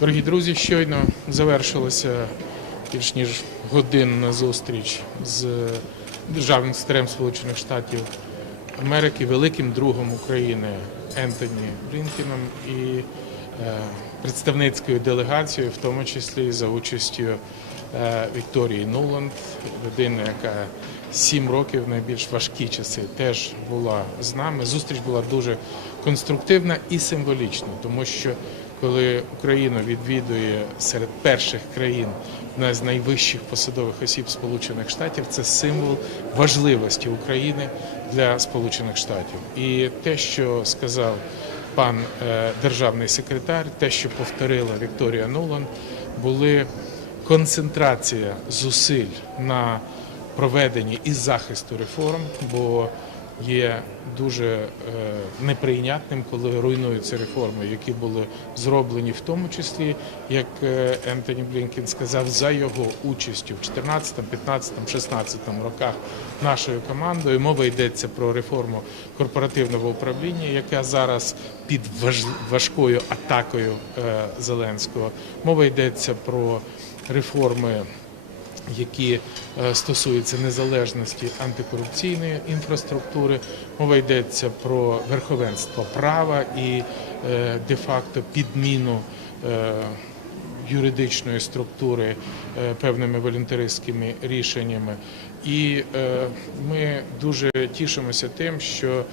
Дорогі друзі, щойно завершилася більш ніж годинна зустріч з державним секретарем Сполучених Штатів Америки, великим другом України Ентоні Блінкеном і е, представницькою делегацією, в тому числі за участю Вікторії Нуланд, людини, яка сім років найбільш важкі часи теж була з нами. Зустріч була дуже конструктивна і символічна, тому що коли Україну відвідує серед перших країн одна з найвищих посадових осіб Сполучених Штатів, це символ важливості України для Сполучених Штатів. І те, що сказав пан е, державний секретар, те, що повторила Вікторія Нуланд, були концентрація зусиль на проведенні і захисту реформ, бо є дуже е, неприйнятним, коли руйнуються реформи, які були зроблені, в тому числі, як е, Ентоні Блінкен сказав, за його участю в 14, 15, 16 роках нашою командою. Мова йдеться про реформу корпоративного управління, яка зараз під важ- важкою атакою е, Зеленського. Мова йдеться про реформи які е, стосуються незалежності антикорупційної інфраструктури. Мова йдеться про верховенство права і е, де-факто підміну е, юридичної структури певними волюнтаристськими рішеннями. І ми дуже тішимося тим, що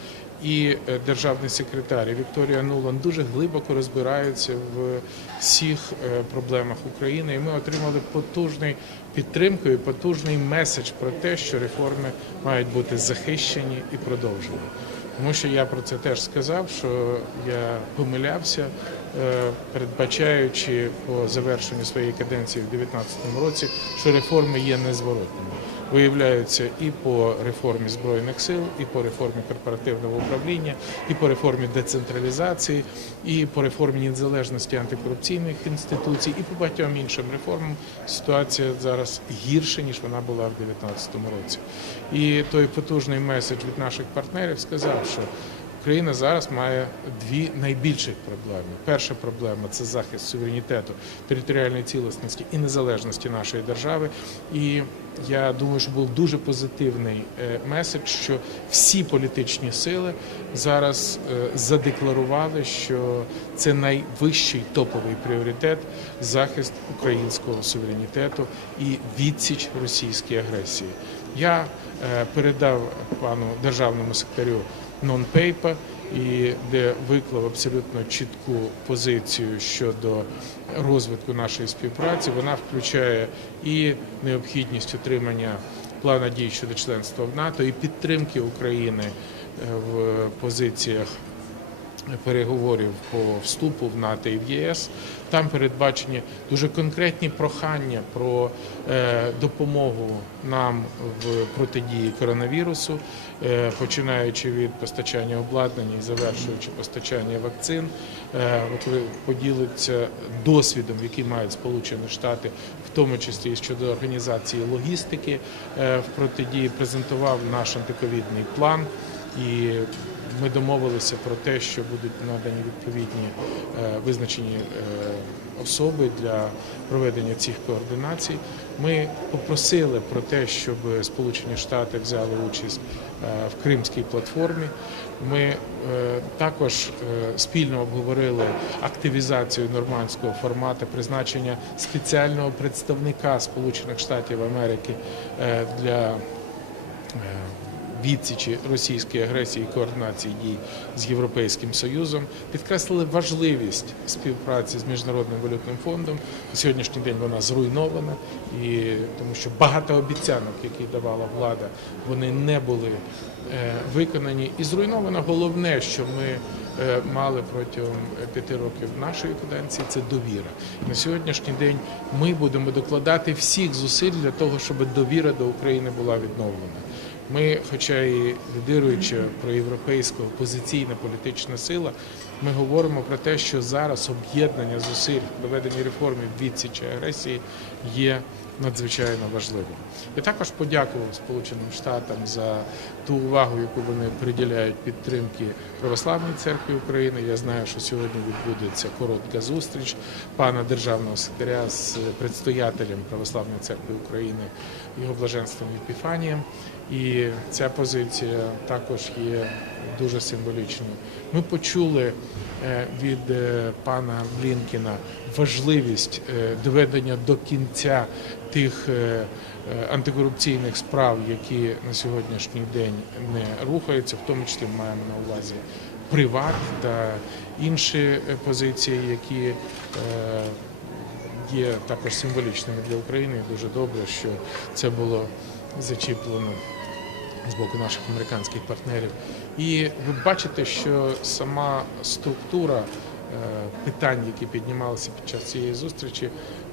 і е, державний секретар Вікторія Нулан дуже глибоко розбираються в всіх е, проблемах України. І ми отримали потужний підтримку і потужний меседж про те, що реформи мають бути захищені і продовжені. Тому що я про це теж сказав, що я помилявся, е, передбачаючи по завершенню своєї каденції в 2019 році, що реформи є незворотними. Виявляються і по реформі збройних сил, і по реформі корпоративного управління, і по реформі децентралізації, і по реформі незалежності антикорупційних інституцій, і по багатьом іншим реформам ситуація зараз гірша ніж вона була в 2019 році. І той потужний меседж від наших партнерів сказав, що Україна зараз має дві найбільших проблеми. Перша проблема це захист суверенітету, територіальної цілісності і незалежності нашої держави. І я думаю, що був дуже позитивний е, меседж, що всі політичні сили зараз е, задекларували, що це найвищий топовий пріоритет захист українського суверенітету і відсіч російській агресії. Я е, передав пану державному секретарю нон-пейпер, і де виклав абсолютно чітку позицію щодо розвитку нашої співпраці. Вона включає і необхідність отримання плана дій щодо членства в НАТО, і підтримки України е, в позиціях переговорів по вступу в НАТО і в ЄС. Там передбачені дуже конкретні прохання про е, допомогу нам в протидії коронавірусу, е, починаючи від постачання обладнання і завершуючи постачання вакцин. Е, поділиться досвідом, який мають Сполучені Штати, в тому числі щодо організації логістики в протидії, презентував наш антиковідний план і ми домовилися про те, що будуть надані відповідні е, визначені е, особи для проведення цих координацій. Ми попросили про те, щоб Сполучені Штати взяли участь е, в Кримській платформі. Ми також спільно обговорили активізацію нормандського формату, призначення спеціального представника Сполучених Штатів Америки для відсічі російської агресії і координації дій з Європейським Союзом, підкреслили важливість співпраці з міжнародним валютним фондом. На сьогоднішній день вона зруйнована, і тому що багато обіцянок, які давала влада, вони не були е, виконані. І зруйновано головне, що ми е, мали протягом п'яти років нашої каденції, це довіра. На сьогоднішній день ми будемо докладати всіх зусиль для того, щоб довіра до України була відновлена. Ми, хоча і лідируюча проєвропейська опозиційна політична сила, ми говоримо про те, що зараз об'єднання зусиль доведення реформи відсічі агресії є надзвичайно важливим. Я також подякував Сполученим Штатам за ту увагу, яку вони приділяють підтримки Православної церкви України. Я знаю, що сьогодні відбудеться коротка зустріч пана державного секретаря з предстоятелем Православної церкви України, його блаженством Епіфанієм. І ця позиція також є дуже символічною. Ми почули е, від е, пана Блінкіна важливість е, доведення до кінця тих е, е, антикорупційних справ, які на сьогоднішній день не рухаються, в тому числі маємо на увазі приват та інші е, позиції, які є також символічними для України. Дуже добре, що це було зачіплено з боку наших американських партнерів. І ви бачите, що сама структура питань, які піднімалися під час цієї зустрічі,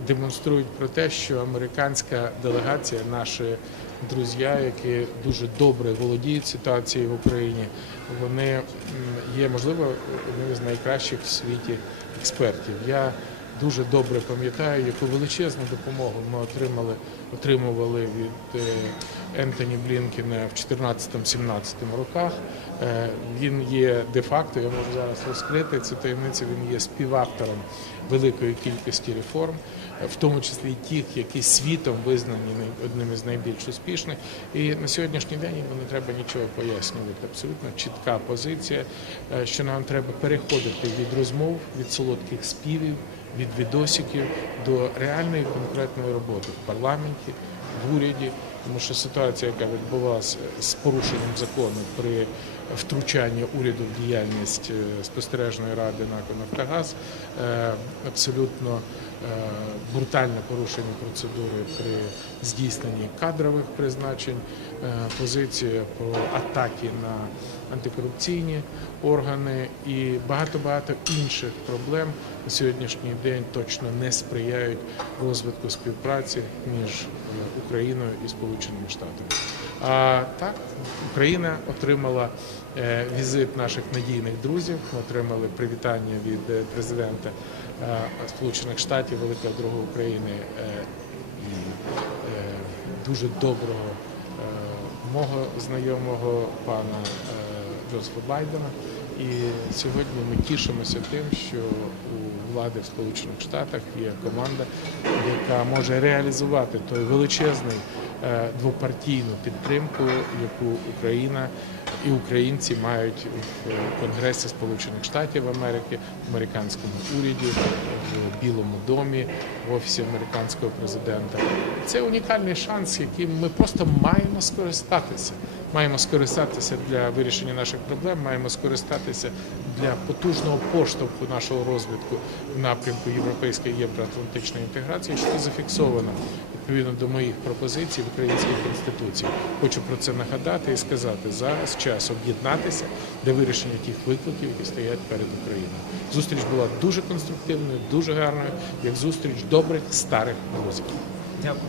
демонструють про те, що американська делегація, наші друзі, які дуже добре володіють ситуацією в Україні, вони є, можливо, одними з найкращих в світі експертів. Я дуже добре пам'ятаю, яку величезну допомогу ми отримали, отримували від е, Ентоні Блінкіна в 2014-2017 роках. Е, Він є де-факто, я можу зараз розкрити цю таємницю. Він є співавтором великої кількості реформ, в тому числі і тих, які світом визнані най- одними з найбільш успішних. І на сьогоднішній день йому не треба нічого пояснювати. Абсолютно чітка позиція, е, що нам треба переходити від розмов, від солодких співів, від відосиків до реальної конкретної роботи в парламенті, в уряді. Тому що ситуація, яка відбулася з порушенням закону при втручанні уряду в діяльність е, спостережної ради НАКО «Нафтогаз», е, абсолютно е, брутальне порушення процедури при здійсненні кадрових призначень, позиція про атаки на антикорупційні органи і багато-багато інших проблем на сьогоднішній день точно не сприяють розвитку співпраці між е, Україною і Сполученими Штатами. А так, Україна отримала е, візит наших надійних друзів. Ми отримали привітання від е, президента Сполучених Штатів, великого друга України і дуже доброго мого знайомого пана Джозефа Байдена. І сьогодні ми тішимося тим, що у влади в Сполучених Штатах є команда, яка може реалізувати той величезний е, двопартійну підтримку, яку Україна і українці мають в Конгресі Сполучених Штатів Америки, в американському уряді, в Білому домі, в офісі американського президента. Це унікальний шанс, яким ми просто маємо скористатися. Маємо скористатися для вирішення наших проблем, маємо скористатися для потужного поштовху нашого розвитку в напрямку європейської євроатлантичної інтеграції, що зафіксовано відповідно до моїх пропозицій в українській конституції. Хочу про це нагадати і сказати зараз час об'єднатися для вирішення тих викликів, які стоять перед Україною. Зустріч була дуже конструктивною, дуже гарною, як зустріч добрих старих друзів. Дякую.